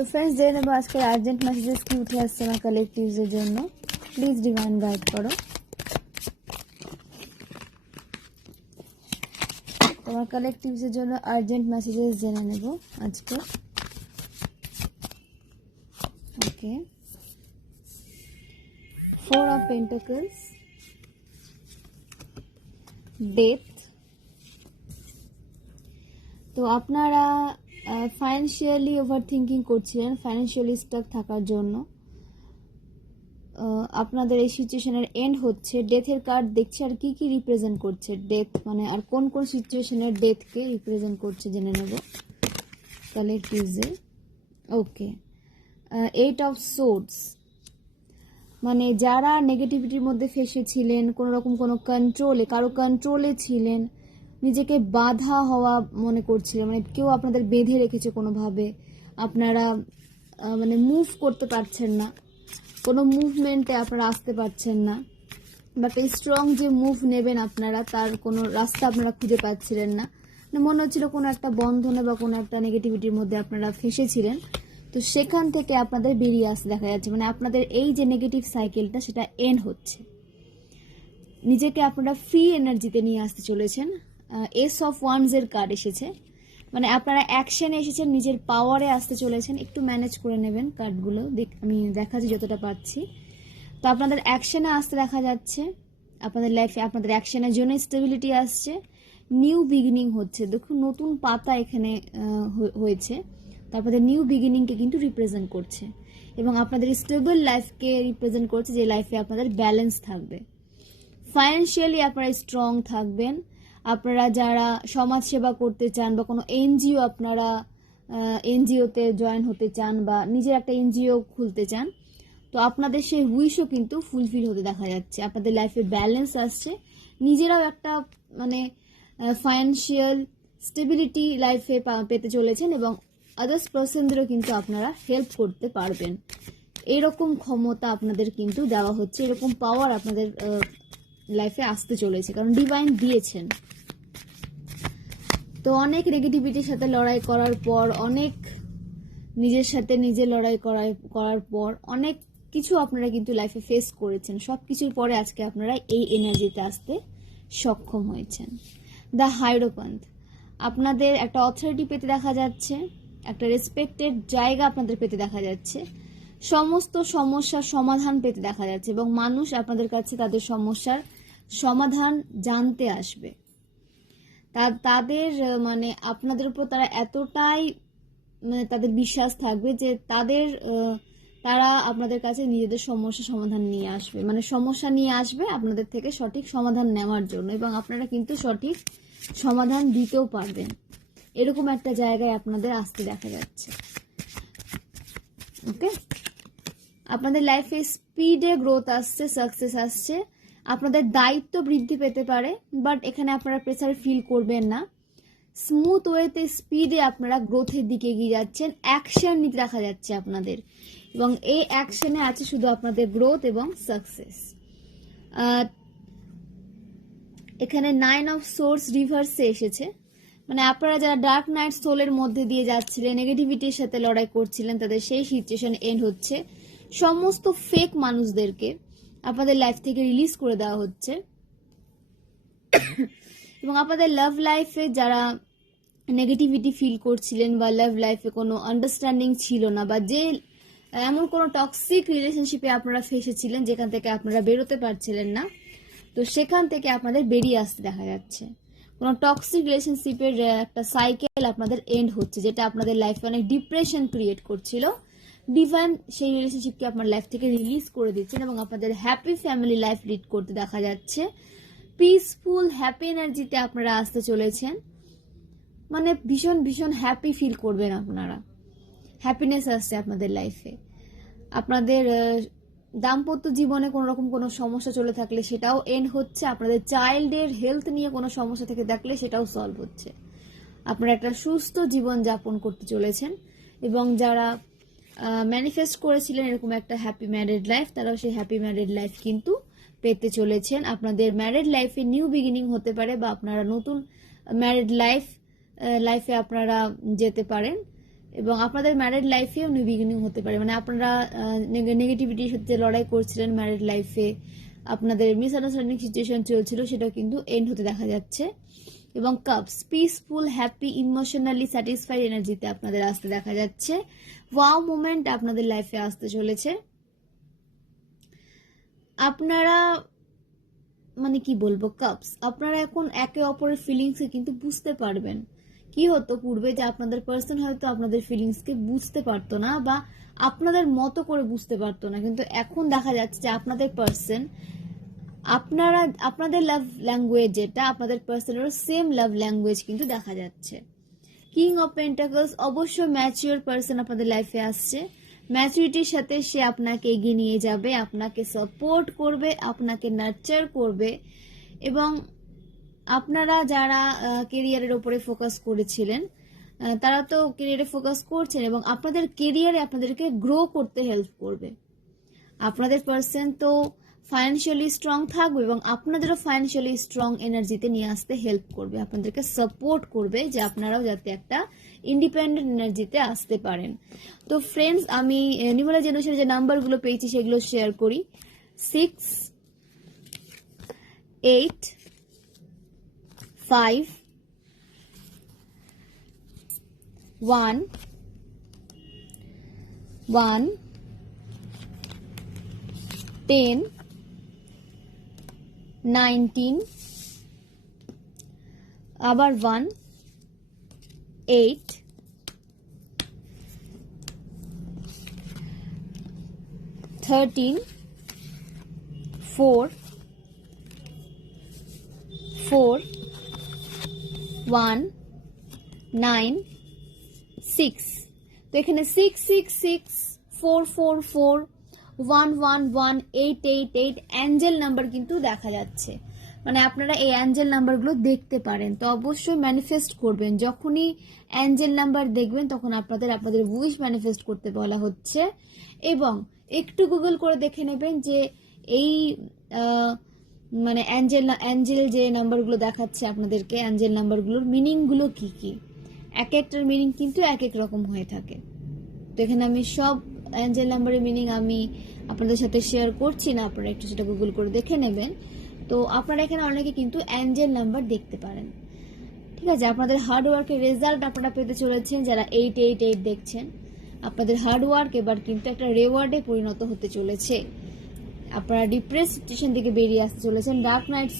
তো ফ্রেন্ডস, জেনে নেবো আজকের আর্জেন্ট মেসেজেস কি উঠে আসছে আমার কালেকটিভসের জন্য। প্লিজ ডিভাইন গাইড করো। তোমার কালেকটিভসের জন্য আর্জেন্ট মেসেজেস জেনে নেব আজকে। ওকে, 4 of Pentacles, ডেথ। তো আপনারা ফাইন্যান্সিয়ালি ওভার থিঙ্কিং করছিলেন, ফাইন্যান্সিয়ালি স্টাক থাকার জন্য আপনাদের এই সিচুয়েশনের এন্ড হচ্ছে। ডেথের কার্ড দেখছে, আর কি কি রিপ্রেজেন্ট করছে ডেথ, মানে আর কোন কোন সিচুয়েশনের ডেথকে রিপ্রেজেন্ট করছে জেনে নেব কালেকটিভসে। ওকে, 8 of Swords, মানে যারা নেগেটিভিটির মধ্যে ফেসেছিলেন, কোনো রকম কোনো কন্ট্রোলে, কারো কন্ট্রোলে ছিলেন, নিজেকে বাধা হওয়া মনে করছিলেন, মানে কেউ আপনাদের বেঁধে রেখেছে কোনোভাবে, আপনারা মানে মুভ করতে পারছেন না, কোনো মুভমেন্টে আপনারা আসতে পারছেন না, বাট এই স্ট্রং যে মুভ নেবেন আপনারা, তার কোনো রাস্তা আপনারা খুঁজে পাচ্ছিলেন না। মানে মনে হচ্ছিল কোনো একটা বন্ধনে বা কোনো একটা নেগেটিভিটির মধ্যে আপনারা ফেসেছিলেন। তো সেখান থেকে আপনাদের বেরিয়ে আসতে দেখা যাচ্ছে, মানে আপনাদের এই যে নেগেটিভ সাইকেলটা সেটা এন্ড হচ্ছে। নিজেকে আপনারা ফ্রি এনার্জিতে নিয়ে আসতে চলেছেন। এস অফ ওয়ান্স এর কার্ড এসেছে, মানে আপনারা অ্যাকশনে এসেছেন, নিজের পাওয়ারে আসতে চলেছেন। একটু ম্যানেজ করে নেবেন কার্ডগুলো, আমি দেখাচ্ছি যতটা পারছি। তো আপনাদের অ্যাকশনে আসতে দেখা যাচ্ছে, আপনাদের লাইফে আপনাদের অ্যাকশনের জন্য স্টেবিলিটি আসছে, নিউ বিগিনিং হচ্ছে। দেখুন, নতুন পাতা এখানে হয়েছে, তারপরে নিউ বিগিনিংকে কিন্তু রিপ্রেজেন্ট করছে, এবং আপনাদের স্টেবল লাইফকে রিপ্রেজেন্ট করছে, যে লাইফে আপনাদের ব্যালেন্স থাকবে। ফাইন্যান্সিয়ালি আপনারা স্ট্রং থাকবেন। আপনারা যারা সমাজ সেবা করতে চান বা কোনো এনজিও, আপনারা এনজিওতে জয়েন হতে চান বা নিজের একটা এনজিও খুলতে চান, তো আপনাদের সেই উইশও কিন্তু ফুলফিল হতে দেখা যাচ্ছে। আপনাদের লাইফে ব্যালেন্স আসছে, নিজেরাও একটা মানে ফাইন্যান্সিয়াল স্টেবিলিটি লাইফে পেতে চলেছেন, এবং আদার্স পার্সনদেরও কিন্তু আপনারা হেল্প করতে পারবেন। এরকম ক্ষমতা আপনাদের কিন্তু দেওয়া হচ্ছে, এরকম পাওয়ার আপনাদের লাইফে আসতে চলেছে, কারণ ডিভাইন দিয়েছেন। তো অনেক নেগেটিভিটির সাথে লড়াই করার পর, অনেক নিজের সাথে নিজে লড়াই করার পর অনেক কিছু আপনারা কিন্তু লাইফে ফেস করেছেন। সব কিছুর পরে আজকে আপনারা এই এনার্জিতে আসতে সক্ষম হয়েছেন। দ্য হাইরোপ্যান্থ, আপনাদের একটা অথরিটি পেতে দেখা যাচ্ছে, একটা রেসপেক্টেড জায়গা আপনাদের পেতে দেখা যাচ্ছে, সমস্ত সমস্যার সমাধান পেতে দেখা যাচ্ছে, এবং মানুষ আপনাদের কাছে তাদের সমস্যার সমাধান জানতে আসবে। তাদের মানে আপনাদের উপর তারা এতটাই মানে তাদের বিশ্বাস থাকবে যে তারা আপনাদের কাছে নিজেদের সমস্যা সমাধান নিয়ে আসবে, মানে সমস্যা নিয়ে আসবে আপনাদের থেকে সঠিক সমাধান নেওয়ার জন্য, এবং আপনারা কিন্তু সঠিক সমাধান দিতেও পারবেন। এরকম একটা জায়গায় আপনাদের আসতে দেখা যাচ্ছে। ওকে, আপনাদের লাইফে স্পিডে গ্রোথ আসছে, সাকসেস আসছে, আপনাদের দায়িত্ব বৃদ্ধি পেতে পারে, বাট এখানে আপনারা প্রেসার ফিল করবেন না। স্মুথ ওয়েতে স্পিডে আপনারা গ্রোথের দিকে এগিয়ে যাচ্ছেন, অ্যাকশন নিতে দেখা যাচ্ছে আপনাদের, এবং এই অ্যাকশনে আছে শুধু আপনাদের গ্রোথ এবং সাকসেস। এখানে 9 of Swords রিভার্সে এসেছে, মানে আপনারা যারা ডার্ক নাইট সোলের মধ্যে দিয়ে যাচ্ছিলেন, নেগেটিভিটির সাথে লড়াই করছিলেন, তাদের সেই সিচুয়েশন এন্ড হচ্ছে। সমস্ত ফেক মানুষদেরকে আপনাদের লাইফ থেকে রিলিজ করে দেওয়া হচ্ছে, এবং আপনাদের লাভ লাইফে যারা নেগেটিভিটি ফিল করছিলেন বা লাভ লাইফে কোনো আন্ডারস্ট্যান্ডিং ছিল না, বা যে এমন কোনো টক্সিক রিলেশনশিপে আপনারা ফেসেছিলেন যেখান থেকে আপনারা বেরোতে পারছিলেন না, তো সেখান থেকে আপনাদের বেরিয়ে আসতে দেখা যাচ্ছে। কোনো টক্সিক রিলেশনশিপের একটা সাইকেল আপনাদের এন্ড হচ্ছে, যেটা আপনাদের লাইফে অনেক ডিপ্রেশন ক্রিয়েট করছিল। ডিভাইন সেই রিলেশনশিপকে আপনার লাইফ থেকে রিলিজ করে দিচ্ছেন, এবং আপনাদের হ্যাপি ফ্যামিলি লাইফ লিড করতে দেখা যাচ্ছে। পিসফুল হ্যাপি এনার্জিতে আপনারা আসতে চলেছেন, মানে ভীষণ ভীষণ হ্যাপি ফিল করবেন আপনারা, হ্যাপিনেস আসছে আপনাদের লাইফে। আপনাদের দাম্পত্য জীবনে কোনো রকম কোনো সমস্যা চলে থাকলে সেটাও এন্ড হচ্ছে, আপনাদের চাইল্ডের হেলথ নিয়ে কোনো সমস্যা থেকে থাকলে সেটাও সলভ হচ্ছে। আপনারা একটা সুস্থ জীবন যাপন করতে চলেছেন, এবং যারা ম্যানিফেস্ট করেছিলেন এরকম একটা হ্যাপি ম্যারিড লাইফ, তারাও সেই হ্যাপি ম্যারিড লাইফ কিন্তু পেতে চলেছেন। আপনাদের ম্যারিড লাইফে নিউ বিগিনিং হতে পারে, বা আপনারা নতুন ম্যারিড লাইফে আপনারা যেতে পারেন, এবং আপনাদের ম্যারিড লাইফেও নিউ বিগিনিং হতে পারে, মানে আপনারা নেগেটিভিটির সাথে লড়াই করছিলেন ম্যারিড লাইফে, আপনাদের মিসআন্ডারস্ট্যান্ডিং সিচুয়েশন চলছিল, সেটা কিন্তু এন্ড হতে দেখা যাচ্ছে। এবং কাপস পিসফুল, হ্যাপি, ইমোশনালি স্যাটিসফাইড এনার্জিতে আপনাদের আসতে দেখা যাচ্ছে। ওয়াও মোমেন্ট আপনাদের লাইফে আসতে চলেছে। আপনারা মানে কি বলবো, কাপস আপনারা এখন একে অপরের ফিলিংসকে কিন্তু বুঝতে পারবেন। কি হতো পূর্বে যে আপনাদের পার্সন হয়তো আপনাদের ফিলিংসকে বুঝতে পারতো না বা আপনাদের মতো করে বুঝতে পারতো না, কিন্তু এখন দেখা যাচ্ছে যে আপনাদের পার্সন, আপনাদের লাভ ল্যাঙ্গুয়েজ যেটা, আপনাদের পার্সনেরও সেম লাভ ল্যাঙ্গুয়েজ কিন্তু দেখা যাচ্ছে। কিং অফ পেন্টাকলস, অবশ্যই ম্যাচিওর পার্সন আপনাদের লাইফে আসছে। ম্যাচুরিটির সাথে সে আপনাকে এগিয়ে নিয়ে যাবে, আপনাকে সাপোর্ট করবে, আপনাকে নার্চার করবে। এবং আপনারা যারা কেরিয়ারের ওপরে ফোকাস করেছিলেন, তারা তো কেরিয়ারে ফোকাস করছেন এবং আপনাদের কেরিয়ারে আপনাদেরকে গ্রো করতে হেল্প করবে। আপনাদের পার্সন তো ফাইন্যান্সিয়ালি স্ট্রং থাকবে এবং আপনাদেরও ফাইন্যান্সিয়ালি স্ট্রং এনার্জিতে নিয়ে আসতে হেল্প করবে, আপনাদেরকে সাপোর্ট করবে যে আপনারাও যাতে একটা ইন্ডিপেন্ডেন্ট এনার্জিতে আসতে পারেন। তো ফ্রেন্ডস, আমি নিউমারোলজি অনুসারে যে নাম্বারগুলো পেয়েছি সেগুলো শেয়ার করি। 6, 8, 5, 1, 1, 10, 19, আবার 1, 8, 13, 4, 4, 1, 9, 6। তো এখানে 6, 6, 6, 4, 4, 4, 1, 1, 1, 8, 8, 8 অ্যাঞ্জেল নাম্বার কিন্তু দেখা যাচ্ছে। মানে আপনারা এই অ্যাঞ্জেল নাম্বারগুলো দেখতে পারেন, তো অবশ্যই ম্যানিফেস্ট করবেন। যখনই অ্যাঞ্জেল নাম্বার দেখবেন তখন আপনাদের উইশ ম্যানিফেস্ট করতে বলা হচ্ছে। এবং একটু গুগল করে দেখে নেবেন যে এই মানে অ্যাঞ্জেল যে নাম্বারগুলো দেখাচ্ছে আপনাদেরকে, অ্যাঞ্জেল নাম্বারগুলোর মিনিংগুলো কি কি। এক একটার মিনিং কিন্তু এক এক রকম হয়ে থাকে। তো এখানে আমি সব অ্যাঞ্জেল নাম্বারের মিনিং আমি আপনাদের সাথে শেয়ার করছি না, আপনারা একটু সেটা গুগল করে দেখে নেবেন। তো আপনারা এখানে অনেকে কিন্তু অ্যাঞ্জেল নাম্বার দেখতে পারেন। ঠিক আছে, আপনাদের হার্ডওয়ার্কের রেজাল্ট আপনারা পেতে চলেছেন। যারা 888 দেখছেন, আপনাদের হার্ডওয়ার্ক এবার কিন্তু একটা রেওয়ার্ডে পরিণত হতে চলেছে। আপনারা ডিপ্রেস সিচুয়েশন থেকে বেরিয়ে আসতে চলেছেন। ডার্ক নাইট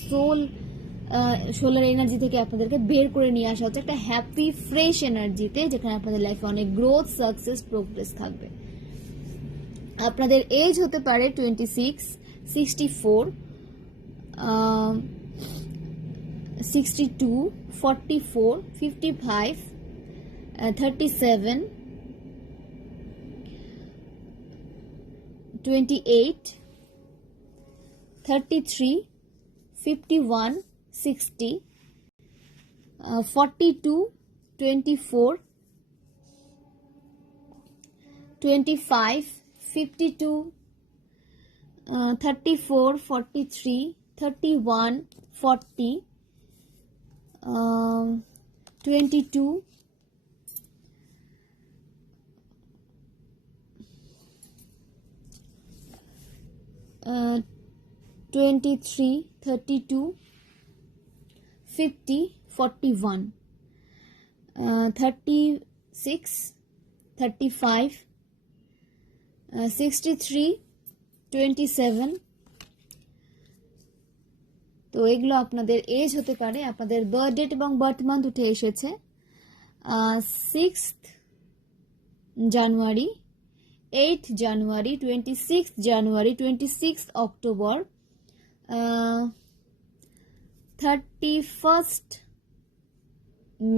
সোলার এনার্জি থেকে আপনাদেরকে বের করে নিয়ে আসা হচ্ছে একটা হ্যাপি ফ্রেশ এনার্জিতে, যেখানে আপনাদের লাইফে অনেক গ্রোথ, সাকসেস, প্রোগ্রেস থাকবে। আপনাদের এজ হতে পারে 26, 64, 62, 44, 55, 37, 28, 33, 51, 60, 42, 24, 25, 52, 34, 43, 31, 40, 22, 23, 32, 50, 41, 36, 35, 63, 27। তো এগুলো আপনাদের এজ হতে পারে। আপনাদের বার্থ ডেট এবং বার্থ মান্থ উঠে এসেছে 6th জানুয়ারি, 8th জানুয়ারি, 26th জানুয়ারি, 26th অক্টোবর, 31st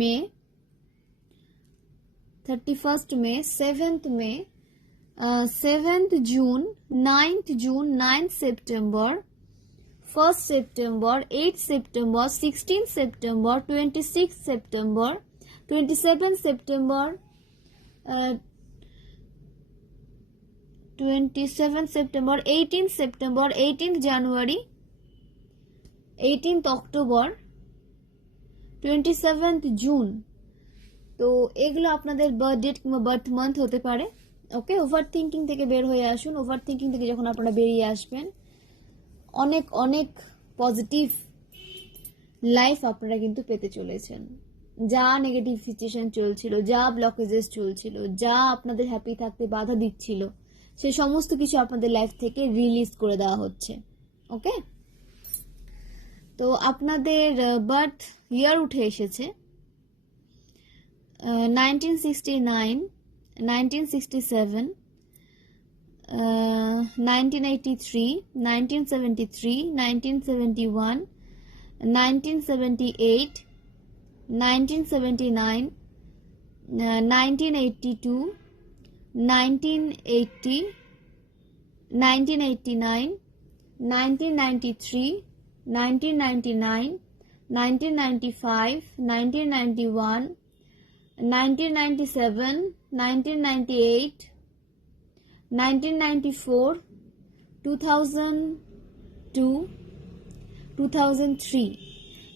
মে, 7th মে, 7th June, 9th June, 9th September, 1st September, 8th September, 16th September, 26th September, 27th September, 27th September, 18th September, 18th জানুয়ারি, 18th October, 27th June. তো এগুলো আপনাদের birth date কিংবা birth month হতে পারে। ওকে, over thinking থেকে বের হয়ে আসুন। ওভার থিঙ্কিং থেকে যখন আপনারা বেরিয়ে আসবেন, অনেক অনেক পজিটিভ লাইফ আপনারা কিন্তু পেতে চলেছেন। যা নেগেটিভ সিচুয়েশন চলছিল, যা ব্লকেজেস চলছিল, যা আপনাদের হ্যাপি থাকতে বাধা দিচ্ছিল, সে সমস্ত কিছু আপনাদের লাইফ থেকে রিলিজ করে দেওয়া হচ্ছে। ওকে, তো আপনাদের বার্থ ইয়ার উঠে এসেছে 1969, 1967, 1983, 1973, 1971, 1978, 1979, 1982, 1980, 1989, 1993, 1999, 1995, 1991, 1997, 1998, 1994, 2002, 2003,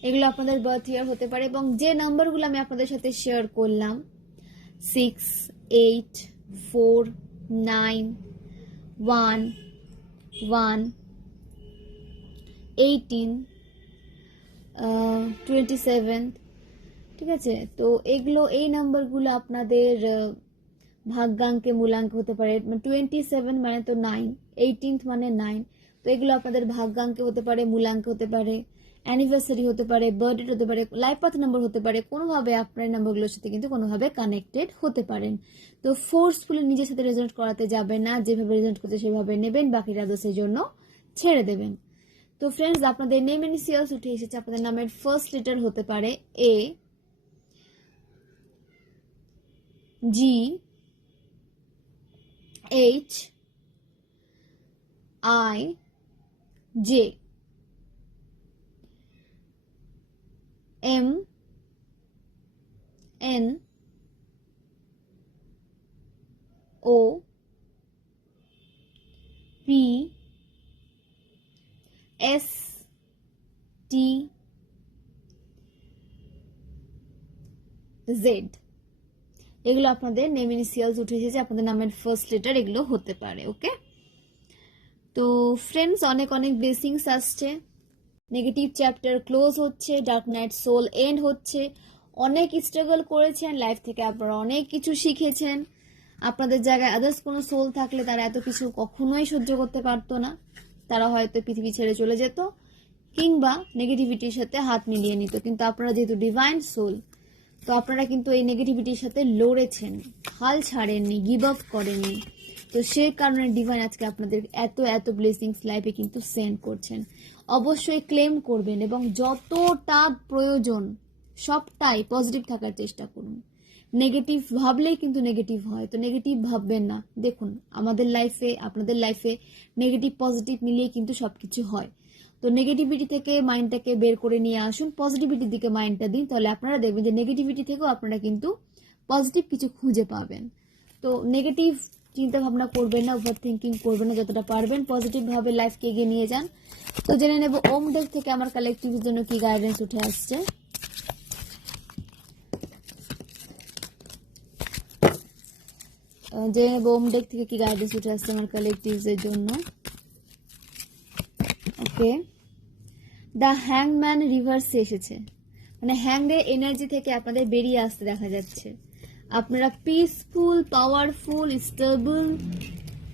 এগুলো আপনাদের বার্থ ইয়ার হতে পারে। এবং যে নাম্বারগুলো আমি আপনাদের সাথে শেয়ার করলাম 6, 8, 4, 9, 1, 1, 18, 27, ঠিক আছে। তো এগুলো, এই নাম্বারগুলো আপনাদের ভাগ্যাঙ্কে মূলাঙ্ক হতে পারে। 27 মানে তো 9, 18 মানে 9, তো এগুলো আপনাদের ভাগ্যাঙ্কে হতে পারে, মূলাঙ্ক হতে পারে, অ্যানিভার্সারি হতে পারে, বার্থডে হতে পারে, লাইফ পাথ নাম্বার হতে পারে। কোনোভাবে আপনার নাম্বারগুলোর সাথে কিন্তু কোনোভাবে কানেক্টেড হতে পারেন। তো ফোর্সফুলি নিজের সাথে রেজনেট করাতে যাবেন না, যেভাবে রেজনেট করতে সেভাবে নেবেন, বাকিটা আদার্সের জন্য ছেড়ে দেবেন। তো ফ্রেন্ডস, আপনাদের নেম ইনিশিয়ালস উঠে এসেছে। আপনাদের নামের ফার্স্ট লেটার হতে পারে A, G, H, I, J, M, N, O, P, S, T, Z. এগুলো আপনাদের নেম ইনিশিয়ালস উঠে এসেছে। আপনাদের নামের ফার্স্ট লেটার এগুলো হতে পারে। ওকে, তো ফ্রেন্ডস, অনেক অনেক ব্লেসিংস আসছে। নেগেটিভ চ্যাপ্টার ক্লোজ হচ্ছে, ডার্ক নাইট সোল এন্ড হচ্ছে। অনেক স্ট্রাগল করেছেন লাইফ থেকে, আপনারা অনেক কিছু শিখেছেন। আপনাদের জায়গায় আদার্স কোনো সোল থাকলে তারা এত কিছু কখনোই সহ্য করতে পারতো না। তারা হয়তো পৃথিবী ছেড়ে চলে যেত কিংবা নেগেটিভিটির সাথে হাত মিলিয়ে নিত। কিন্তু আপনারা যেহেতু ডিভাইন সোল, তো আপনারা কিন্তু এই নেগেটিভিটির সাথে লড়েছেন, হাল ছাড়েননি, গিভ আপ করেননি। তো সেই কারণে ডিভাইন আজকে আপনাদের এত এত ব্লেসিংস লাইফে কিন্তু সেন্ড করছেন। অবশ্যই ক্লেম করবেন এবং যতটা প্রয়োজন সবটাই পজিটিভ থাকার চেষ্টা করুন। নেগেটিভ ভাবলেই কিন্তু নেগেটিভ হয়, তো নেগেটিভ ভাববেন না। দেখুন, আমাদের লাইফে, আপনাদের লাইফে নেগেটিভ পজিটিভ মিলিয়ে কিন্তু সবকিছু হয়। তো নেগেটিভিটি থেকে মাইন্ডটাকে বের করে নিয়ে আসুন, পজিটিভিটির দিকে মাইন্ডটা দিন, তাহলে আপনারা দেখবেন যে নেগেটিভিটি থেকেও আপনারা কিন্তু পজিটিভ কিছু খুঁজে পাবেন। তো নেগেটিভ চিন্তা ভাবনা করবেন না, ওভার থিঙ্কিং করবেন না, যতটা পারবেন পজিটিভভাবে লাইফকে এগিয়ে নিয়ে যান। তো জেনে নেব ওম ডেক থেকে আমার কালেক্টিভের জন্য কি গাইডেন্স উঠে আসছে। জেনে নেব ওম ডেক থেকে কি গাইডেন্স উঠে আসছে আমার কালেক্টিভের জন্য। ওকে, দ্য হ্যাংম্যান রিভার্সে এসেছে, মানে হ্যাংডের এনার্জি থেকে আপনাদের বেরিয়ে আসতে দেখা যাচ্ছে। আপনারা পিসফুল, পাওয়ারফুল, স্টেবল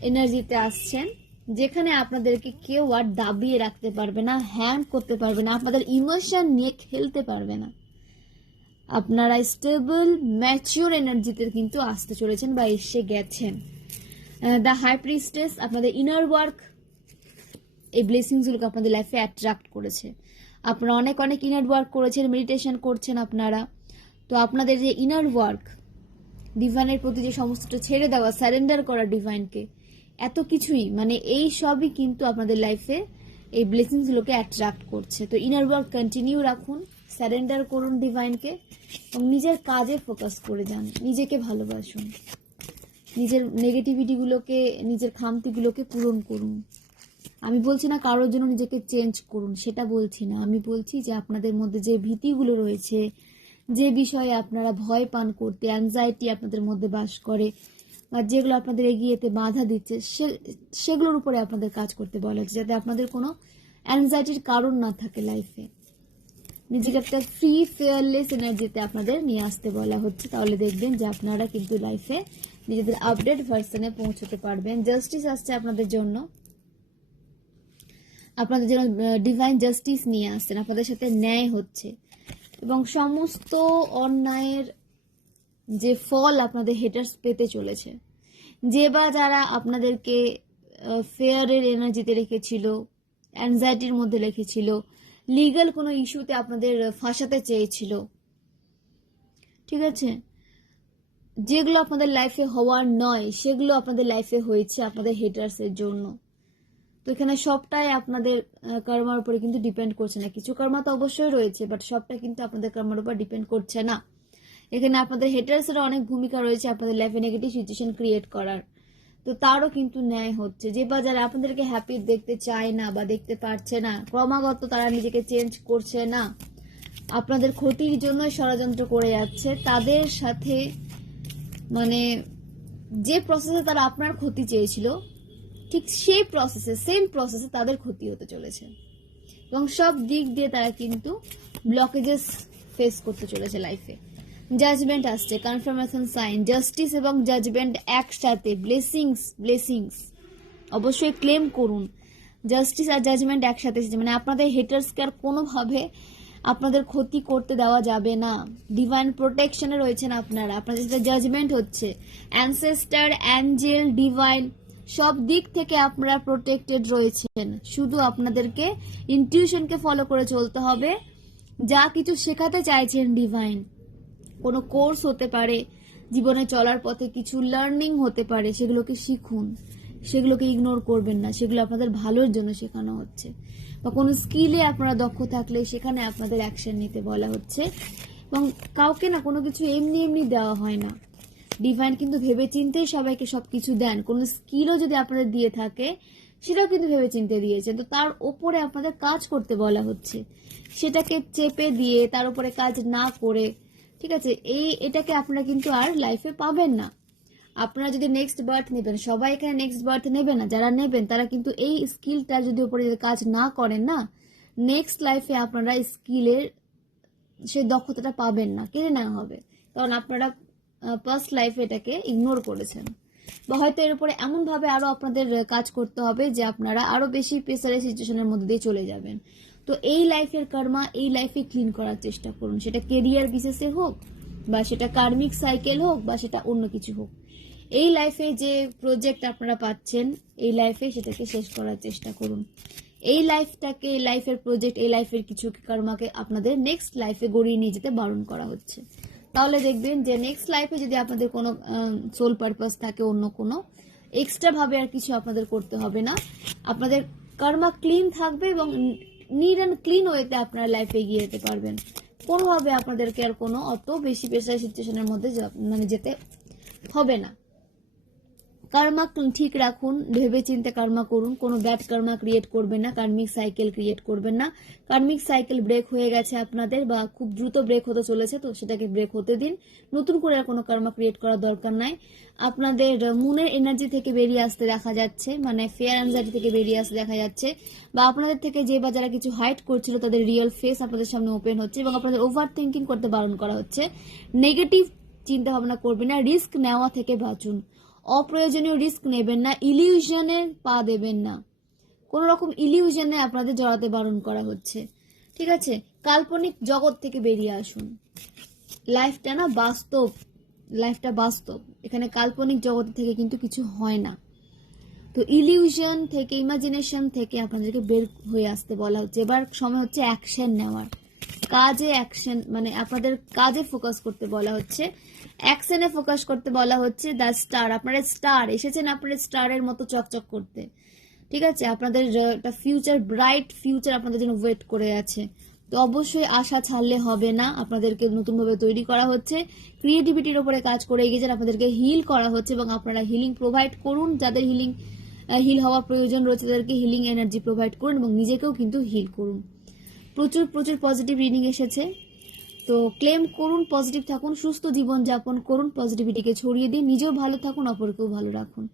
এনার্জিতে আসছেন, যেখানে আপনাদেরকে কেউ আর দাবিয়ে রাখতে পারবে না, হ্যান্ড করতে পারবে না, আপনাদের ইমোশন নিয়ে খেলতে পারবে না। আপনারা স্টেবল, ম্যাচিওর এনার্জিতে কিন্তু আসতে চলেছেন বা এসে গেছেন। দ্য হাই প্রিস্টেস, আপনাদের ইনার ওয়ার্ক এই ব্লেসিংসগুলোকে আপনাদের লাইফে অ্যাট্রাক্ট করেছে। আপনারা অনেক অনেক ইনার ওয়ার্ক করেছেন, মেডিটেশন করছেন আপনারা। তো আপনাদের যে ইনার ওয়ার্ক, ডিভাইনের প্রতি যে সমস্তটা ছেড়ে দেওয়া, সারেন্ডার করা ডিভাইনকে, এত কিছুই, মানে এই সবই কিন্তু আপনাদের লাইফে এই ব্লেসিংসগুলোকে অ্যাট্রাক্ট করছে। তো ইনার ওয়ার্ক কন্টিনিউ রাখুন, সারেন্ডার করুন ডিভাইনকে এবং নিজের কাজে ফোকাস করে যান, নিজেকে ভালোবাসুন, নিজের নেগেটিভিটিগুলোকে, নিজের খামতিগুলোকে পূরণ করুন। আমি বলছি না কারোর জন্য নিজেকে চেঞ্জ করুন, সেটা বলছি না। আমি বলছি যে আপনাদের মধ্যে যে ভীতিগুলো রয়েছে, যে বিষয়ে আপনারা ভয় পান করতে, অ্যাংজাইটি আপনাদের মধ্যে বাস করে বা যেগুলো আপনাদের এগিয়ে যেতে বাধা দিচ্ছে, সেগুলোর উপরে আপনাদের কাজ করতে বলা হচ্ছে, যাতে আপনাদের কোনো অ্যাংজাইটির কারণ না থাকে লাইফে। নিজেকে একটা ফ্রি ফেয়ারলেস এনার্জিতে আপনাদের নিয়ে আসতে বলা হচ্ছে। তাহলে দেখবেন যে আপনারা কিন্তু লাইফে নিজেদের আপডেট ভার্সনে পৌঁছতে পারবেন। জাস্টিস আসছে আপনাদের জন্য, আপনাদের জন্য ডিভাইন জাস্টিস নিয়ে আসছেন, আপনাদের সাথে ন্যায় হচ্ছে এবং সমস্ত অন্যায়ের যে ফল আপনাদের হেটার্স পেতে চলেছে। যে বা যারা আপনাদেরকে ফেয়ারের এনার্জিতে রেখেছিল, অ্যাংজাইটির মধ্যে রেখেছিল, লিগ্যাল কোনো ইস্যুতে আপনাদের ফাঁসাতে চেয়েছিল, ঠিক আছে, যেগুলো আপনাদের লাইফে হওয়ার নয় সেগুলো আপনাদের লাইফে হয়েছে আপনাদের হেটার্সের জন্য। তো এখানে সবটাই আপনাদের কর্মার উপরে কিন্তু ডিপেন্ড করছে না। কিছু কর্মা তো অবশ্যই রয়েছে, বাট সবটা কিন্তু আপনাদের কর্মার উপর ডিপেন্ড করছে না। এখানে আপনাদের হেটার্সের অনেক ভূমিকা রয়েছে আপনাদের লাইফে নেগেটিভ সিচুয়েশন ক্রিয়েট করার। তো তারও কিন্তু ন্যায় হচ্ছে। যে বা যারা আপনাদেরকে হ্যাপি দেখতে চায় না বা দেখতে পারছে না, ক্রমাগত তারা নিজেকে চেঞ্জ করছে না, আপনাদের ক্ষতির জন্য ষড়যন্ত্র করে যাচ্ছে, তাদের সাথে মানে যে প্রসেসে তারা আপনার ক্ষতি চেয়েছিল, ঠিক সেই প্রসেসে, সেম প্রসেসে তাদের ক্ষতি হতে চলেছে এবং সব দিক দিয়ে তারা কিন্তু ব্লকেজেস ফেস করতে চলেছে লাইফে। জাজমেন্ট আসছে, কনফার্মেশন সাইন, জাস্টিস এবং জাজমেন্ট একসাথে, ব্লেসিংস অবশ্যই ক্লেম করুন। জাস্টিস আর জাজমেন্ট একসাথে এসেছে, মানে আপনাদের হেটার্সকে আর কোনোভাবে আপনাদের ক্ষতি করতে দেওয়া যাবে না। ডিভাইন প্রোটেকশনে রয়েছেন আপনারা, আপনাদের সাথে জাজমেন্ট হচ্ছে। অ্যানসেস্টার, অ্যাঞ্জেল, ডিভাইন সব দিক থেকে আপনারা প্রোটেক্টেড রয়েছেন। শুধু আপনাদেরকে ইনটিউশনকে ফলো করে চলতে হবে। যা কিছু শেখাতে চাইছেন ডিভাইন, কোনো কোর্স হতে পারে, জীবনে চলার পথে কিছু লার্নিং হতে পারে, সেগুলোকে শিখুন, সেগুলোকে ইগনোর করবেন না, সেগুলো আপনাদের ভালোর জন্য শেখানো হচ্ছে। বা কোনো স্কিলে আপনারা দক্ষ থাকলে সেখানে আপনাদের অ্যাকশন নিতে বলা হচ্ছে। এবং কাউকে না কোনো কিছু এমনি এমনি দেওয়া হয় না, ডিভাইন কিন্তু ভেবে চিন্তেই সবাইকে সবকিছু দেন। কোনো স্কিলও যদি আপনাদের দিয়ে থাকে সেটাও কিন্তু ভেবে চিন্তে দিয়েছেন। তো তার উপরে আপনাদের কাজ করতে বলা হচ্ছে, সেটাকে চেপে দিয়ে তার উপরে কাজ না করে, ঠিক আছে, এটাকে আপনারা কিন্তু আর লাইফে পাবেন না। আপনারা যদি নেক্সট বার্থ নেবেন, সবাই এখানে নেক্সট বার্থ নেবেন না, যারা নেবেন তারা কিন্তু এই স্কিলটা যদি উপরে কাজ না করেন না, নেক্সট লাইফে আপনারা স্কিলের সেই দক্ষতাটা পাবেন না, কেড়ে নেওয়া হবে, কারণ আপনারা পাস্ট লাইফে এটাকে ইগনোর করেছেন। বা হয়তো এর উপরে এমন ভাবে আরো আপনাদের কাজ করতে হবে যে আপনারা আরো বেশি প্রেসারের সিচুয়েশনের মধ্যে দিয়ে চলে যাবেন। তো এই লাইফের কর্মা এই লাইফে ক্লিন করার চেষ্টা করুন, সেটা কেরিয়ার বিশেষে হোক, বা সেটা কার্মিক সাইকেল হোক, বা সেটা অন্য কিছু হোক। এই লাইফে যে প্রজেক্ট আপনারা পাচ্ছেন, এই লাইফে সেটাকে শেষ করার চেষ্টা করুন। এই লাইফটাকে, এই লাইফের প্রজেক্ট, এই লাইফের কিছু কর্মাকে আপনাদের নেক্সট লাইফে গড়িয়ে নিয়ে যেতে বারণ করা হচ্ছে। তাহলে দেখবেন যে নেক্সট লাইফে যদি আপনাদের কোনো সোল পারপাস থাকে, অন্য কোনো এক্সট্রা ভাবে আর কিছু আপনাদের করতে হবে না। আপনাদের কর্মা ক্লিন থাকবে এবং নিট অ্যান্ড ক্লিন ওয়েতে আপনারা লাইফে এগিয়ে যেতে পারবেন। কোনোভাবে আপনাদেরকে আর কোনো অত বেশি প্রেসার সিচুয়েশনের মধ্যে মানে যেতে হবে না। কর্মা ঠিক রাখুন, ভেবে চিন্তে কর্মা করুন, কোনো ব্যাড কর্মা ক্রিয়েট করবেন না, কার্মিক সাইকেল ক্রিয়েট করবেন না। কার্মিক সাইকেল ব্রেক হয়ে গেছে আপনাদের, বা খুব দ্রুত ব্রেক হতে চলেছে, তো সেটাকে ব্রেক হতে দিন। নতুন করে আর কোনো কর্মা ক্রিয়েট করার দরকার নাই। আপনাদের মুনের এনার্জি থেকে বেরিয়ে আসতে দেখা যাচ্ছে, মানে ফেয়ার এনার্জি থেকে বেরিয়ে আসতে দেখা যাচ্ছে, বা আপনাদের থেকে যে বা যারা কিছু হাইড করছিল তাদের রিয়েল ফেস আপনাদের সামনে ওপেন হচ্ছে এবং আপনাদের ওভার থিঙ্কিং করতে বারণ করা হচ্ছে। নেগেটিভ চিন্তা ভাবনা করবেন না, রিস্ক নেওয়া থেকে বাঁচুন, অপ্রয়োজনীয় রিস্ক নেবেন না, ইলিউশনে পা দেবেন না, কোন রকম ইলিউশনে আপনাদের জড়াতে বারণ করা হচ্ছে, ঠিক আছে। কাল্পনিক জগৎ থেকে বেরিয়ে আসুন, লাইফটা না বাস্তব, লাইফটা বাস্তব, এখানে কাল্পনিক জগৎ থেকে কিন্তু কিছু হয় না। তো ইলিউশন থেকে, ইমাজিনেশন থেকে আপনাদেরকে বের হয়ে আসতে বলা হচ্ছে। এবার সময় হচ্ছে অ্যাকশন নেওয়ার, কাজে অ্যাকশন, মানে আপনাদের কাজে ফোকাস করতে বলা হচ্ছে, অ্যাকশনে ফোকাস করতে বলা হচ্ছে। দ্য স্টার, আপনারা স্টার এসেছেন, আপনারা স্টারের মতো চকচক করতে, ঠিক আছে। আপনাদের একটা ফিউচার, ব্রাইট ফিউচার আপনাদের জন্য ওয়েট করে আছে। তো অবশ্যই আশা ছাড়লে হবে না, আপনাদেরকে নতুনভাবে তৈরি করা হচ্ছে, ক্রিয়েটিভিটির উপরে কাজ করে এগিয়ে যান, আপনাদেরকে হিল করা হচ্ছে এবং আপনারা হিলিং প্রোভাইড করুন। যাদের হিল হওয়ার প্রয়োজন রয়েছে তাদেরকে হিলিং এনার্জি প্রোভাইড করুন এবং নিজেকেও কিন্তু হিল করুন। প্রচুর প্রচুর পজিটিভ রিডিং এসেছে। তো ক্লেম করুন, পজিটিভ থাকুন, সুস্থ জীবন যাপন করুন, পজিটিভিটিকে ছড়িয়ে দিন, নিজেও ভালো থাকুন, অপরকেও ভালো রাখুন।